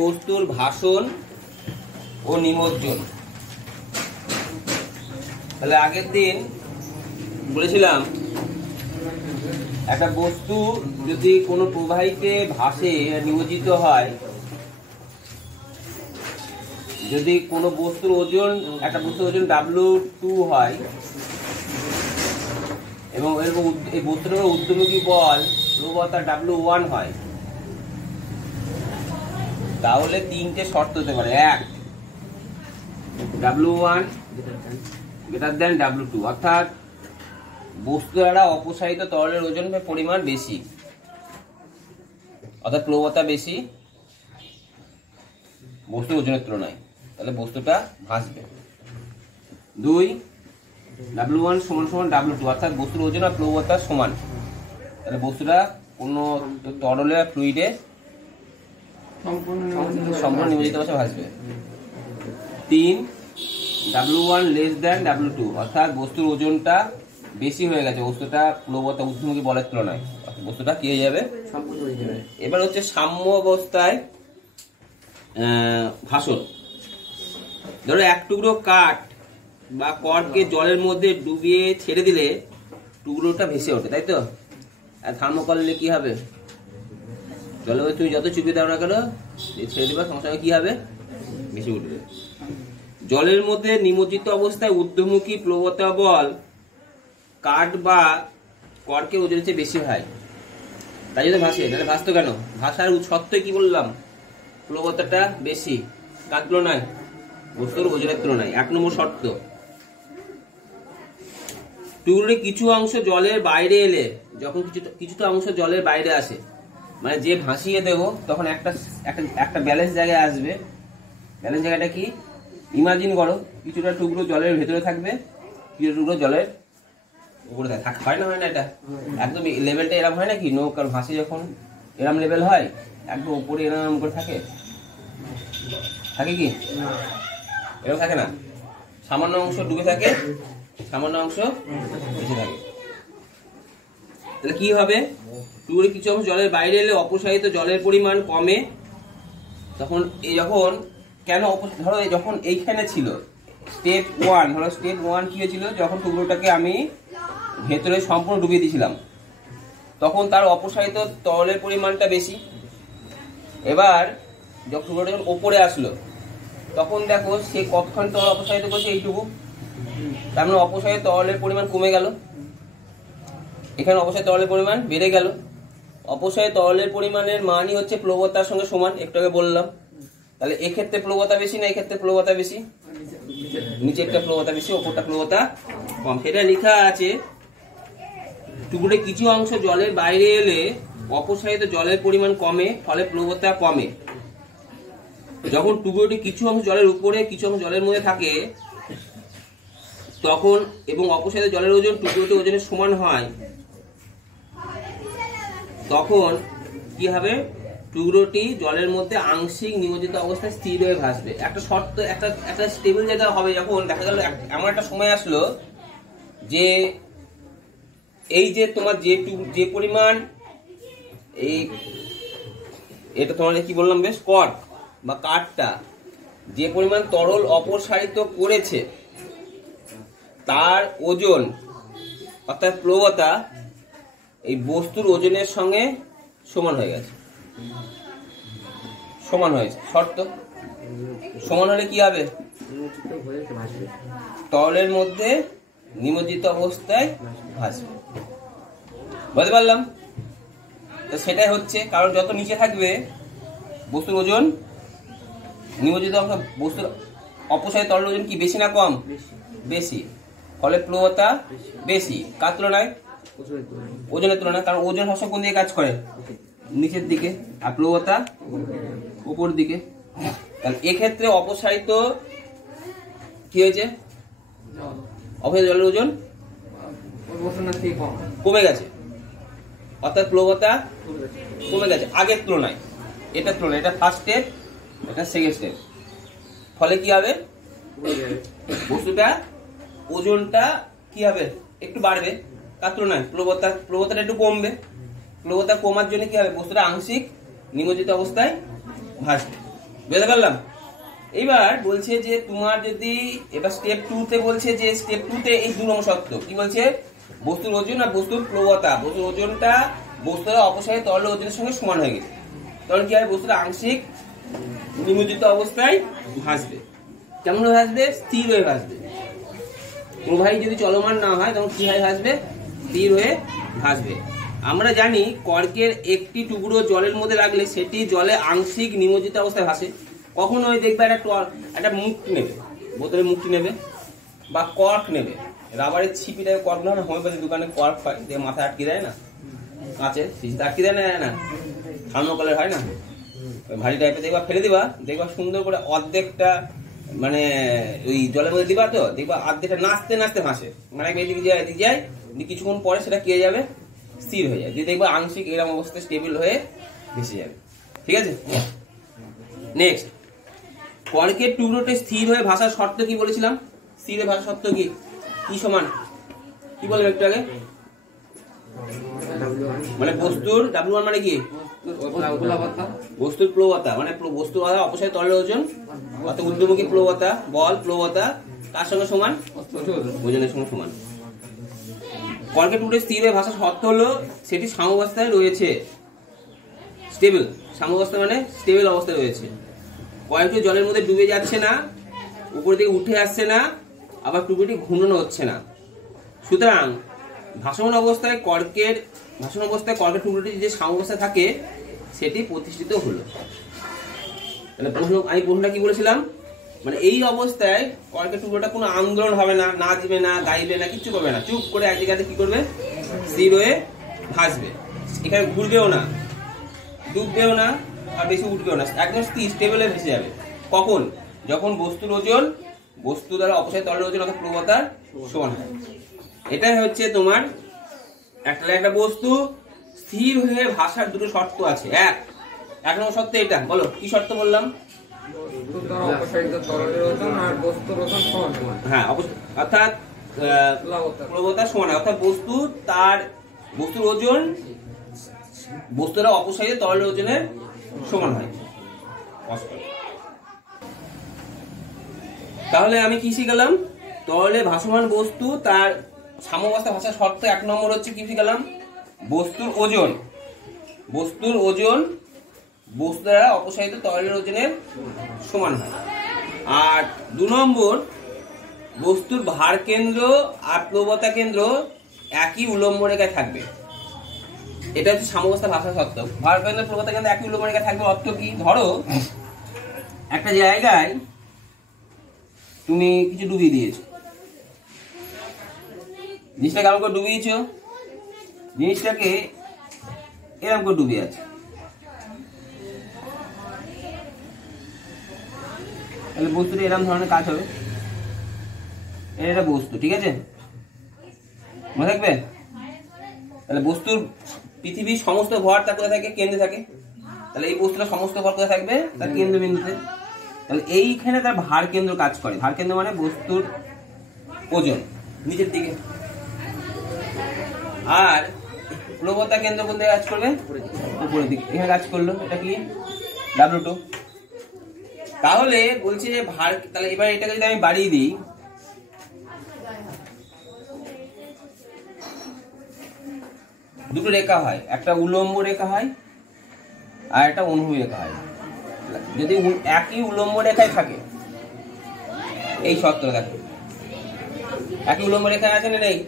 বস্তুর ভাষণ ও নিমজ্জন। তাহলে আগের দিন বলেছিলাম একটা বস্তু যদি কোনো প্রবাহিতে ভাসে নিমজ্জিত হয়, যদি কোনো বস্তুর ওজন একটা বস্তুর ওজন W2 হয় এবং এই বস্তুটার ঊর্ধ্বমুখী বল প্রবণতা W1 হয়, তাহলে তিনটে শর্ত হতে পারে। এক, W1 গ্রেটার দেন W2, অর্থাৎ বস্তু দ্বারা অপসারিত তরলের ওজন বা পরিমাণ বেশি, অর্থাৎ প্রবণতা বেশি বস্তুর ওজনের তুলনায়, তাহলে বস্তুটা ভাসবে। দুই, W1 সমান সমান W2, অর্থাৎ বস্তুর ওজন আর প্রবণতা সমান, তাহলে বস্তুটা কোনো তরলে বা ফ্লুইডে সম্পূর্ণ নিমজ্জিত অবস্থায় ভাসবে। তিন, W1 লেস দেন W2, অর্থাৎ বস্তুর ওজনটা বেশি হয়ে গেছে, বস্তুটা প্রবণতা ঊর্ধ্বমুখী বলের তুলনায়, বস্তুটা কি হয়ে যাবে? সম্পূর্ণ হয়ে যাবে। এবার হচ্ছে সাম্য অবস্থায় ভাষণ। ধরো এক টুকরো কাঠ বা কর্ককে জলের মধ্যে ডুবিয়ে ছেড়ে দিলে টুকরোটা ভেসে ওঠে, তাই তো? আর থার্মোকল নিলে কি হবে? জলের মধ্যে তুমি যত চুপিয়ে দাও না কেন, ছেড়ে দিবা, সঙ্গে সঙ্গে কি হবে? ভেসে উঠবে। জলের মধ্যে নিমজ্জিত অবস্থায় ঊর্ধ্বমুখী প্রবণতা বল কাঠ বা কর্কের ওজনের চেয়ে বেশি হয়, তাই জন্য ভাসে। তাহলে ভাসতো কেন? ভাষার সত্যই কি বললাম? প্রবণতাটা বেশি কার তুলনায়? বস্তুর ওজনের তুলনায়। এক নম্বর শর্ত। টুকরোর কিছু অংশ জলের বাইরে এলে, যখন কিছুটা অংশ জলের বাইরে আসে, মানে যে ভাসিয়ে দেবো তখন একটা ব্যালেন্স জায়গায় আসবে। ব্যালেন্স জায়গাটা কি? ইমাজিন করো, কিছুটা টুকরো জলের ভেতরে থাকবে, কিছু টুকরো জলের উপরে থাকে। হয় না? হয় না? এটা একদম লেভেলটা এরম হয় নাকি? নৌকার ভাসি যখন এরম লেভেল হয়, একদম উপরে এরম করে থাকে কি? এরকম থাকে না। সামান্য অংশ ডুবে থাকে, সামান্য অংশ বেঁচে থাকে। তাহলে কি হবে? টুকরো কিছু অংশ জলের বাইরে এলে অপসারিত জলের পরিমাণ কমে। তখন যখন কেন ধরো যখন এইখানে ছিল স্টেপ 1, ধরো স্টেপ 1 কি হয়েছিল? যখন টুকরোটাকে আমি ভেতরে সম্পূর্ণ ডুবিয়ে দিয়েছিলাম, তখন তার অপসারিত তরলের পরিমাণটা বেশি। এবার যখন টুকরোটা যখন ওপরে আসলো, তখন দেখো সে কতখানি তরল অপসারিত করেছে? এইটুকু। তার মানে অপসারিত তরলের পরিমাণ কমে গেল, এখানে অপসারিত তরলের পরিমাণ বেড়ে গেল। অপসারিত তরলের পরিমাণের মানই হচ্ছে প্লবতার সঙ্গে সমান, একটু আগে বললাম। তাহলে এক্ষেত্রে প্লবতা বেশি না এক্ষেত্রে প্লবতা বেশি? নিচেরটা প্লবতা বেশি, ওপরটা প্লবতা কম। সেটা লেখা আছে টুকরোর কিছু অংশ জলের বাইরে এলে অপসারিত জলের পরিমাণ কমে, ফলে প্লবতা কমে। যখন টুকরোটি কিছু অংশ জলের উপরে কিছু অংশ জলের মধ্যে থাকে, তখন এবং অপসারিত জলের ওজন টুকরোটি ওজনের সমান হয়, তখন কি হবে? টুকরোটি জলের মধ্যে আংশিক নিমজ্জিত অবস্থায় স্থির হয়ে ভাসবে। একটা শর্ত, একটা স্টেবল জায়গা হবে। যখন দেখা গেল এমন একটা সময় আসলো যে এই যে তোমার যে পরিমাণ এটা তোমার কি বললাম বেশ, কর্ক বা কাঠটা যে পরিমাণ তরল অপসারিত করেছে, তার ওজন অর্থাৎ প্লবতা এই বস্তুর ওজনের সঙ্গে সমান হয়ে গেছে, সমান হয়েছে। শর্ত সমান হলে কি হবে? তরলের মধ্যে নিমজ্জিত অবস্থায় ভাসবে। বুঝতে পারলাম? তো সেটাই হচ্ছে, কারণ যত নিচে থাকবে বস্তুর ওজন, নিমজ্জিত বস্তুর অপসারিত তরলের ওজন কি বেশি না কম? বেশি, ফলে প্লবতা বেশি। কার তুলনায়? ওজনের তুলনায়। কারণ ওজন সবসময় কোন দিকে কাজ করে? নিচের দিকে, আর প্লবতা উপর দিকে। তাহলে এক্ষেত্রে অপসারিত কি হয়েছে? অপসারিত জলের ওজন কমে গেছে, অর্থাৎ প্লবতা কমে গেছে আগের তুলনায়। এটার তুলনায় এটা ফার্স্ট স্টেপ, এটা সেকেন্ড স্টেপ। ফলে কি হবে? বস্তুটা ওজনটা কি হবে? একটু বাড়বে। কার তুলনায়? প্লবতাটা একটু কমবে। প্লবতা কমার জন্য কি হবে? বস্তুটা আংশিক নিমজ্জিত অবস্থায় ভাসবে। বুঝতে পারলাম? এবার বলছে যে তোমার যদি এবার স্টেপ 2 তে বলছে যে স্টেপ 2 তে এই 2 নম্বর শর্ত কি বলছে, বস্তুর ওজন আর বস্তুর প্লবতা, বস্তুর ওজনটা বস্তুর অপসারী তরলের ওজনের সঙ্গে সমান হয়ে গেছে, তখন কি হবে, বস্তুটা আংশিক নিমজ্জিত অবস্থায় ভাসবে। কেমন হয়ে ভাসবে? স্থির হয়ে ভাসবে। প্রবাহী যদি চলমান না হয় তখন কি হয়ে ভাসবে? স্থির হয়ে ভাসবে। আমরা জানি কর্কের একটি টুকরো জলের মধ্যে রাখলে সেটি জলে আংশিক নিমজ্জিত অবস্থায় ভাসে। কখনো দেখবে একটা মুখ নেবে, বোতলের মুখটি নেবে বা কর্ক নেবে, রাবারের ছিপিটাকে কর্ক না, হোমিওপ্যাথি দোকানে কর্ক হয়, যে মাথায় আটকে দেয় না, কাঁচের শিশিতে আটকে দেয় না, থার্মোকলের হয় না, ভারী টাইপের, দেখবা ফেলে দিবা, দেখবা সুন্দর করে অর্ধেকটা মানে ওই জলের মধ্যে দিবা, তো দেখবা অর্ধেকটা নাচতে নাচতে ভাসে, মানে এদিকে যায় এদিকে যায়, কিছুক্ষণ পরে সেটা কে যাবে, স্থির হয়ে যায়, দেখবা আংশিক এরকম অবস্থায় স্টেবল হয়ে ভেসে যাবে। ঠিক আছে, নেক্সট, কর্কের টুকরোটি স্থির হয়ে ভাসার শর্ত কি বলেছিলাম? স্থির হয়ে ভাসার শর্ত কি? কি সমান, কি বললাম একটু আগে? মানে বস্তুর W1 মানে কি? বস্তুর প্লবতা, মানে বস্তুর অপসারী তরলের ওজন, অর্থাৎ ঊর্ধ্বমুখী প্লবতা, বল প্লবতা কার সঙ্গে সমান? ওজনের সঙ্গে সমান। কর্কের টুকরোটি স্থির হয়ে ভাসার শর্ত হলো সেটি সাম্যাবস্থায় রয়েছে, স্টেবল। সাম্যাবস্থা মানে স্টেবল অবস্থায় রয়েছে, কয়েকটি জলের মধ্যে ডুবে যাচ্ছে না, উপর দিকে উঠে আসছে না, আবার টুকরোটি ঘূর্ণন হচ্ছে না। সুতরাং ভাসমান অবস্থায় কর্কের টুকরোটি যে সাম্যাবস্থায় থাকে সেটি প্রতিষ্ঠিত হলো। মানে আমি প্রশ্নটা কি বলেছিলাম, মানে এই অবস্থায় কর্কের টুকরোটা কোনো আন্দোলন হবে না, নাচবে না, গাইবে না, কিচ্ছু করবে না, চুপ করে এক জায়গাতে কি করবে, স্থির হয়ে ভাসবে। এখানে ঘুরবেও না, ডুববেও না, আর বেশি উঠবেও না, একদম স্টেবল হয়ে ভেসে যাবে। কখন? যখন বস্তুর ওজন বস্তু দ্বারা অপসারী তরলের ওজন অর্থাৎ প্লবতার সমান হয়। এটাই হচ্ছে তোমার একটা বস্তু স্থির হয়ে ভাসার দুটো শর্ত আছে। এক নম্বর শর্ত এটা, বলো কি শর্ত বললাম? হ্যাঁ, অর্থাৎ প্লবতা সমান, অর্থাৎ বস্তুর ওজন বস্তুরা অপসারী তরলের ওজনের সমান হয়। তাহলে আমি কি শিখলাম? তরলে ভাসমান বস্তু তার সাম্যাবস্থায় ভাসার শর্ত 1 নম্বর হচ্ছে কি শিখলাম? বস্তুর ওজন বস্তু দ্বারা অপসারিত তরলের ওজনের সমান হয়। আর 2 নম্বর, বস্তুর ভার কেন্দ্র আর প্লবতা কেন্দ্র একই উলম্ব রেখায় থাকবে। এটা হচ্ছে সাম্যাবস্থায় ভাসার শর্ত। ভার কেন্দ্র প্লবতা কেন্দ্র একই উলম্ব রেখায় থাকবে অর্থ কি? ধরো একটা জায়গায় তুমি কিছু ডুবিয়ে দিয়েছো, জিনিসটাকে কেমন করে ডুবিয়েছো, জিনিসটাকে এরকম করে ডুবিয়ে আছে, তাহলে বস্তুটা এরকম ধরনের কাজ হবে। এটা বস্তু, ঠিক আছে, মনে থাকবে? তাহলে বস্তুর পৃথিবীর সমস্ত ভর তা কোথায় থাকে? কেন্দ্রে থাকে। তাহলে এই বস্তুটা সমস্ত ভর কোথায় থাকবে? তার কেন্দ্রবিন্দুতে। তাহলে এইখানে তার ভার কেন্দ্র কাজ করে। ভার কেন্দ্র মানে বস্তুর ওজন নিচের দিকে, আর প্লবতা কেন্দ্র কোন দিকে কাজ করবে? উপরের দিকে। এখানে কাজ করলো, এটা কি W2। তাহলে বলছে যে ভার, তাহলে এবার এটাকে যদি আমি বাড়িয়ে দিই, দুটো রেখা হয়, একটা উলম্ব রেখা হয় আর একটা অনুভূমি রেখা হয়। যদি একই উলম্ব রেখায় থাকে, এই শর্তটা দেখো, একই উলম্ব রেখা আছে না? নেই,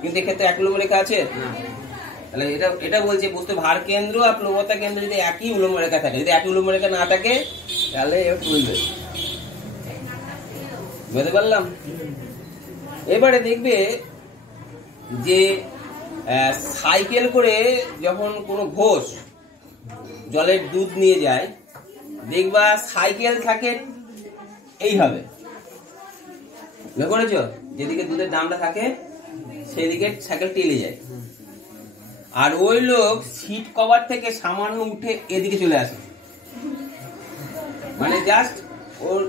কিন্তু এক্ষেত্রে এক উলম্ব রেখা আছে। তাহলে এটা বলছে বস্তু ভার কেন্দ্র আর প্লবতা কেন্দ্র যদি একই উলম্ব রেখা থাকে, যদি একই উলম্ব রেখা না থাকে তাহলে চলবে। বুঝতে পারলাম? এবারে দেখবে যে সাইকেল করে যখন কোনো ঘোষ জলের দুধ নিয়ে যায়, দেখবা সাইকেল থাকে এইভাবে, লক্ষ্য করেছো? যেদিকে দুধের দামটা থাকে সেদিকে সাইকেল টেলে যায়, আর ওই লোক সিট কভার থেকে সামান্য উঠে এদিকে চলে আসে, মানে জাস্ট ওর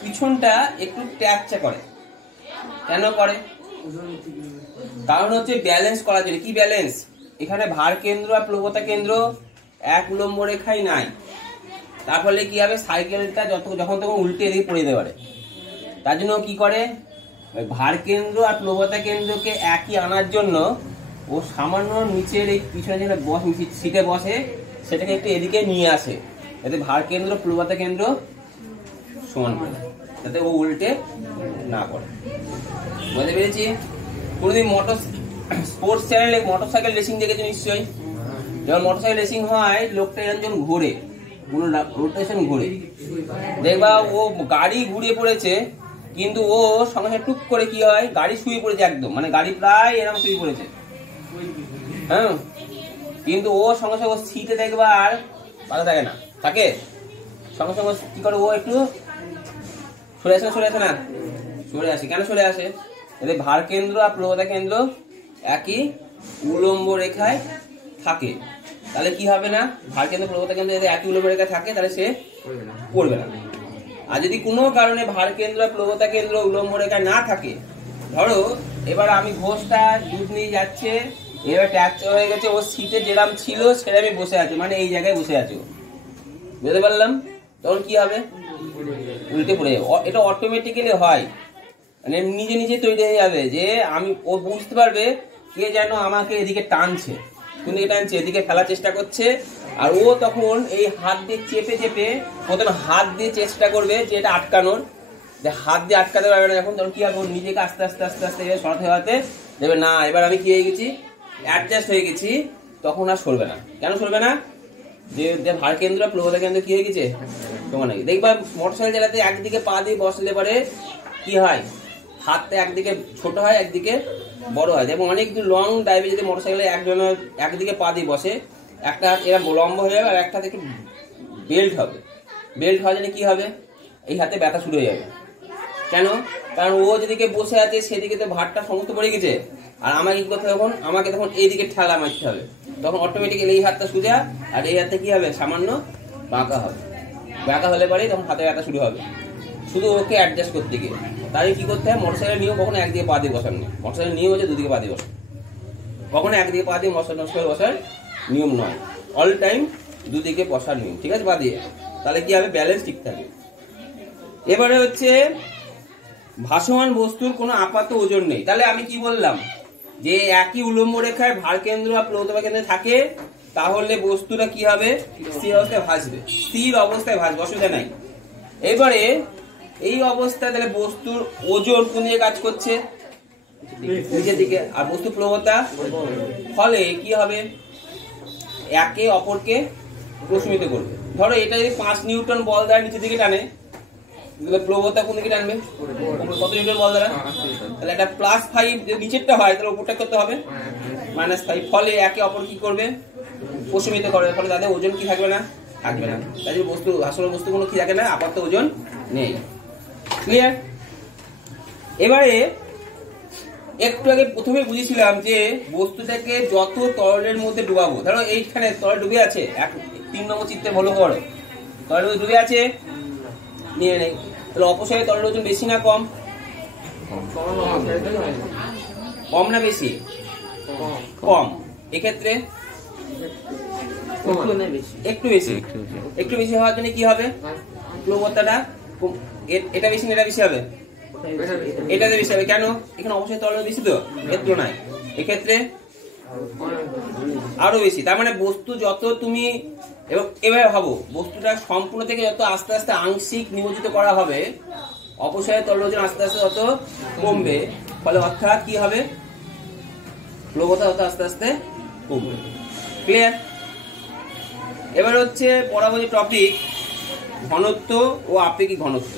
পিছনটা একটু ট্যাকচা করে। কেন করে? কারণ হচ্ছে ব্যালেন্স করার জন্য। কি ব্যালেন্স? এখানে ভার কেন্দ্র আর প্লবতা কেন্দ্র এক উলম্ব রেখায় নাই, তার ফলে কি হবে, সাইকেলটা যখন তখন উল্টে এদিকে পড়ে যেতে পারে। তার জন্য কি করে, ভার কেন্দ্র আর প্লবতা কেন্দ্রকে একই আনার জন্য ও সামান্য নিচের এই পিছনে যেটা সিটে বসে সেটাকে একটু এদিকে নিয়ে আসে, যাতে ভার কেন্দ্র প্লবতা কেন্দ্র সমান করে, যাতে ও উল্টে না পড়ে। বুঝতে পেরেছি? কোনোদিন স্পোর্টস চ্যানেলে মোটরসাইকেল রেসিং দেখেছো নিশ্চয়ই। যখন মোটরসাইকেল রেসিং হয়, লোকটা যখন ঘোরে, কোনো রোটেশন ঘোরে, দেখবা ও গাড়ি ঘুরিয়ে পড়েছে, কিন্তু ও সঙ্গে সঙ্গে টুক করে কি হয়, গাড়ি শুয়ে পড়েছে একদম, মানে গাড়ি প্রায় এরকম শুয়ে পড়েছে, হ্যাঁ, কিন্তু ও সঙ্গে সঙ্গে সিটে দেখবা আর বাধা থাকে না, থাকে সঙ্গে সঙ্গে কি করে, ও একটু সরে আসে না, সরে আসে। কেন সরে আসে? এদের ভার কেন্দ্র আর প্লবতা কেন্দ্র একই উলম্ব রেখায় থাকে, তাহলে কি হবে না, ভার কেন্দ্র প্লবতা কেন্দ্র যদি একই উলম্ব রেখায় থাকে তাহলে সে পড়বে না। আর যদি কোনো কারণে ভার কেন্দ্র প্লবতা কেন্দ্র উলম্ব রেখায় না থাকে, ধরো এবার আমি ঘোষটা দুধ নিয়ে যাচ্ছে, এবার ট্যাকচার হয়ে গেছে, ও সিটে যেরাম ছিল সেরামই বসে আছে, মানে এই জায়গায় বসে আছে, বুঝতে পারলাম? তখন কি হবে, উল্টে পড়ে যাবে। এটা অটোমেটিক্যালি হয়, মানে নিজে নিজে তৈরি হয়ে যাবে, যে ও বুঝতে পারবে কে যেন আমাকে এদিকে টানছে, কিন্তু এটা টানছে এদিকে ফেলার চেষ্টা করছে, আর ও তখন এই হাত দিয়ে চেপে চেপে প্রথমে হাত দিয়ে চেষ্টা করবে যে এটা আটকানোর, হাত দিয়ে আটকাতে পারবে না যখন, তখন কি হবে, নিজেকে আস্তে আস্তে আস্তে আস্তে সরাতে হওয়াতে দেবে না, এবার আমি কি হয়ে গেছি, অ্যাডজাস্ট হয়ে গেছি, তখন আর সরবে না। কেন সরবে না? যে ভার কেন্দ্র প্লবতা কেন্দ্র কি হয়ে গেছে, তোমার নাকি। দেখবা মোটরসাইকেল চালাতে একদিকে পা দিয়ে বসলে পরে কি হয়, হাতটা একদিকে ছোট হয় একদিকে বড় হয়। যেমন অনেক লং ড্রাইভে যদি মোটরসাইকেলে একজনের একদিকে পা দিয়ে বসে, একটা হাত এরা লম্বা হয়ে যাবে আর একটা হাতে একটু বেল্ট হবে, বেল্ট হওয়ার জন্য কি হবে, এই হাতে ব্যথা শুরু হয়ে যাবে। কেন? কারণ ও যেদিকে বসে আছে সেদিকে তো ভারটা সমস্ত পড়ে গেছে, আর আমাকে কি করতে হবে, আমাকে তখন এইদিকে ঠেলা মারতে হবে, তখন অটোমেটিক্যালি এই হাতটা সোজা আর এই হাতে কি হবে, সামান্য বাঁকা হবে। বাঁকা হলে পরেই তখন হাতে ব্যথা শুরু হবে, শুধু ওকে অ্যাডজাস্ট করতে গিয়ে। তাই কি করতে হয়, মোটরসাইকেলের নিয়ম কখনো একদিকে পা দিয়ে বসার নেই, মোটরসাইকেলের নিয়ম হচ্ছে দুদিকে পা দিয়ে বসা, কখনো একদিকে পা দিয়ে মোটরসাইকেল বসার নিয়ম নয়, অল টাইম দুদিকে বসার নিয়ম, ঠিক আছে, পা দিয়ে, তাহলে কি হবে, ব্যালেন্স ঠিক থাকে। এবারে হচ্ছে ভাসমান বস্তুর কোনো আপাত ওজন নেই, তাহলে আমি কি বললাম, যে একই উলম্ব রেখায় ভার কেন্দ্র আর প্লবতা কেন্দ্রে থাকে, তাহলে বস্তুটা কি হবে, স্থির অবস্থায় ভাসবে, স্থির অবস্থায় ভাসবে, অসুবিধা নাই। এবারে এই অবস্থায় তাহলে বস্তুর ওজন কোন দিকে কাজ করছে, নিচের দিকে, আর বস্তু প্লবতা, ফলে কি হবে, একে অপরকে প্রশমিত করবে। ধরো এটা যদি 5 নিউটন বল দ্বারা নিচের দিকে টানে, প্লবতা কোন দিকে টানবে, কত নিউটন বল দ্বারা, তাহলে এটা +5 যদি নিচেরটা হয় তাহলে উপরটা করতে হবে -5, ফলে একে অপর কি করবে, প্রশমিত করবে, ফলে তাদের ওজন কি থাকবে না, থাকবে না। তাই বস্তু আসলে বস্তু কোনো কি থাকে না, আপাতত ওজন নেই। ক্লিয়ার? এবারে একটু আগে প্রথমে বুঝেছিলাম যে বস্তুটাকে যত তরলের মধ্যে ডুবাবো, ধরো এইখানে তরল ডুবে আছে, 3 নম্বর চিত্রে ভালো করো, তরলের মধ্যে ডুবে আছে, নিয়ে নেই, তাহলে অপসারী তরলের ওজন বেশি না কম, কম না বেশি, কম। এক্ষেত্রে একটু বেশি, একটু বেশি হওয়ার জন্য কি হবে, প্লবতাটা এটা বেশি না এটা বেশি হবে, এটাতে বেশি হবে। কেন? এখানে অবশ্যই তরল বেশি তো এর তুলনায়, এক্ষেত্রে আরো বেশি। তার মানে বস্তু যত তুমি এভাবে ভাবো, বস্তুটা সম্পূর্ণ থেকে যত আস্তে আস্তে আংশিক নিমজ্জিত করা হবে, অপসারী তরল ওজন আস্তে আস্তে তত কমবে, ফলে অর্থাৎ কি হবে, প্লবতা তত আস্তে আস্তে কমবে। ক্লিয়ার? এবার হচ্ছে পরবর্তী টপিক, ঘনত্ব ও আপেক্ষিক ঘনত্ব।